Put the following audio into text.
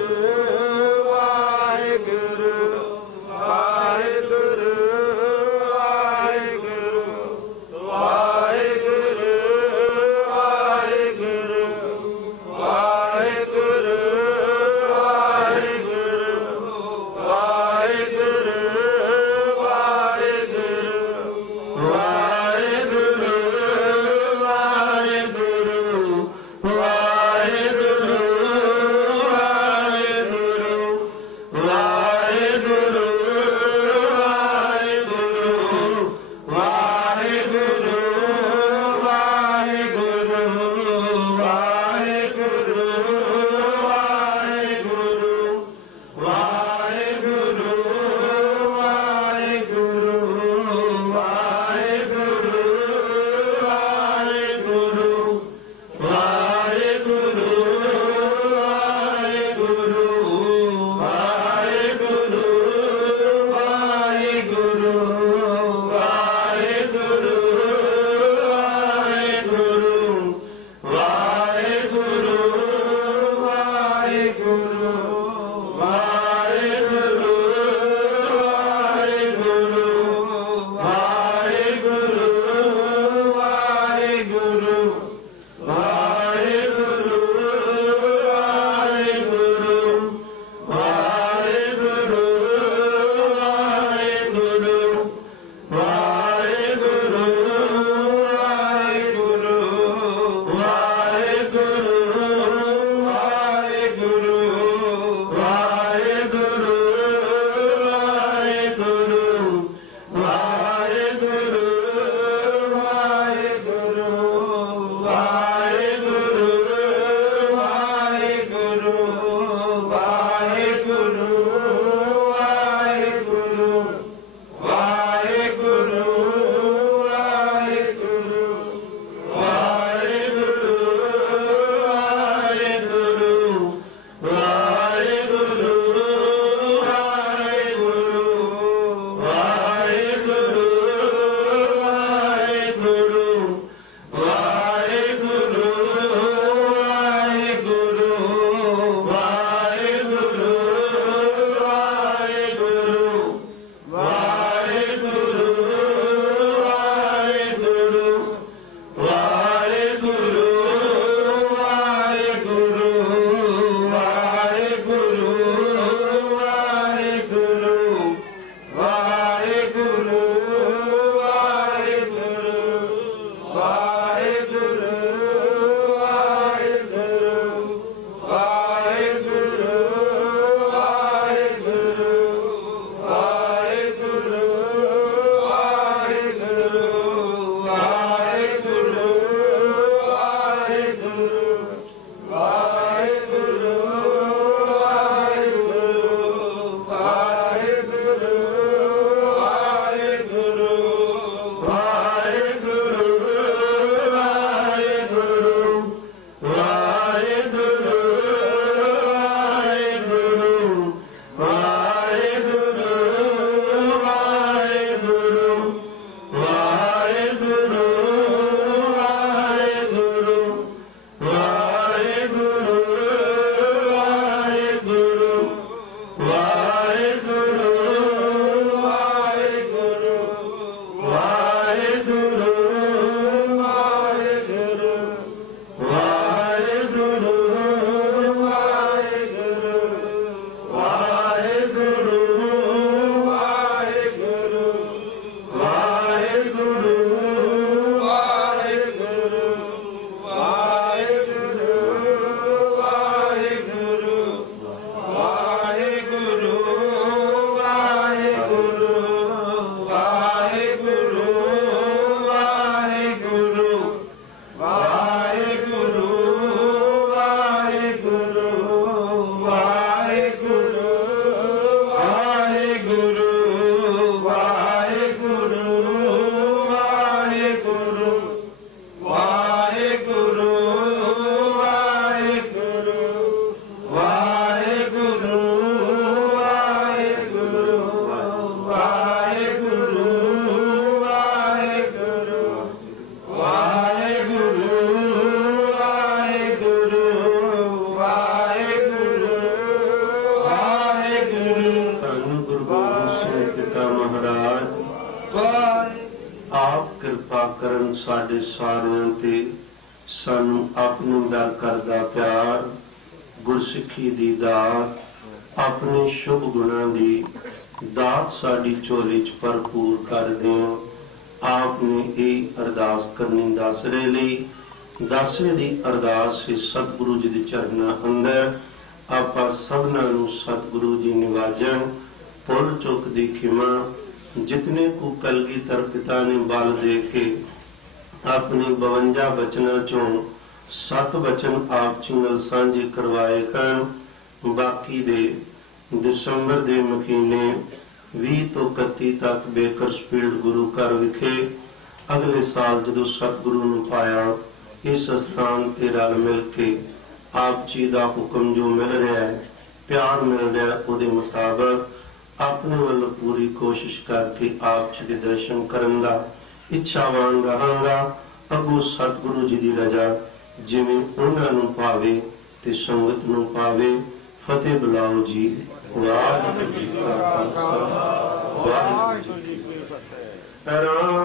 Yeah. ਕਰਨ ਸਾਡੇ ਸਾਰਿਆਂ ਤੇ ਸਾਨੂੰ ਆਪਣੇ ਦਰ ਕਰਦਾ ਪਿਆਰ, ਗੁਰਸਿੱਖੀ ਦੀ ਦਾਤ, ਆਪਣੇ ਸ਼ੁਭ ਗੁਣਾਂ ਦੀ ਦਾਤ ਸਾਡੀ ਝੋਲੀ 'ਚ ਭਰਪੂਰ ਕਰ ਦਿਓ ਆਪ ਨੇ ਇਹ ਅਰਦਾਸ ਕਰਨੀ ਦਾਸਰੇ ਲਈ। ਦਾਸਰੇ ਦੀ ਅਰਦਾਸ ਸੇ ਸਤਿਗੁਰੂ ਜੀ ਦੇ ਚਰਨਾਂ ਅੰਦਰ। ਆਪਾਂ ਸਭਨਾਂ ਨੂੰ ਸਤਿਗੁਰੂ ਜੀ ਨਿਵਾਜਣ, ਪੁੱਲ ਚੁੱਕ ਦੀ ਖਿਮਾ ਜਿਤਨੇ ਕੋ ਕਲਗੀਧਰ ਪਿਤਾ ਨੇ ਬਲ ਦੇ ਕੇ ਆਪਣੇ 52 ਬਚਨਾਂ ਚੋਂ ਸੱਤ ਬਚਨ ਆਪ ਜੀ ਨਾਲ ਸਾਂਝੇ ਕਰਵਾਏ ਹਨ ਬਾਕੀ ਦੇ ਦਸੰਬਰ ਦੇ ਮਹੀਨੇ 20 ਤੋਂ 31 ਤੱਕ ਬੇਕਰਸਫੀਲਡ ਗੁਰੂ ਘਰ ਵਿਖੇ ਅਗਲੇ ਸਾਲ ਜਦੋਂ ਸਤਿਗੁਰੂ ਨੂੰ ਪਾਇਆ ਇਸ ਸਥਾਨ ਤੇ ਰਲ ਮਿਲ ਕੇ ਆਪ ਜੀ ਦਾ ਹੁਕਮ ਜੋ ਮਿਲ ਰਿਹਾ ਹੈ ਪਿਆਰ ਮਿਲ ਰਿਹਾ ਉਹਦੇ ਮੁਤਾਬਕ ਆਪਣੇ ਵੱਲੋਂ ਪੂਰੀ ਕੋਸ਼ਿਸ਼ ਕਰਕੇ ਆਪ ਜੀ ਦੇ ਦਰਸ਼ਨ ਕਰਨ ਦਾ ਇੱਛਾਵਾਨ ਰਹਾਂਗਾ। ਅਗੋ ਸਤਿਗੁਰੂ ਜੀ ਦੀ ਰਜਾ ਜਿਵੇਂ ਉਹਨਾਂ ਨੂੰ ਪਾਵੇ ਤੇ ਸੰਗਤ ਨੂੰ ਪਾਵੇ। ਫਤਿਹ ਬੁਲਾਓ ਜੀ। ਵਾਹਿਗੁਰੂ ਜੀ ਕਾ ਖਾਲਸਾ। ਵਾਹਿਗੁਰੂ ਜੀ ਕੀ ਫਤਿਹ।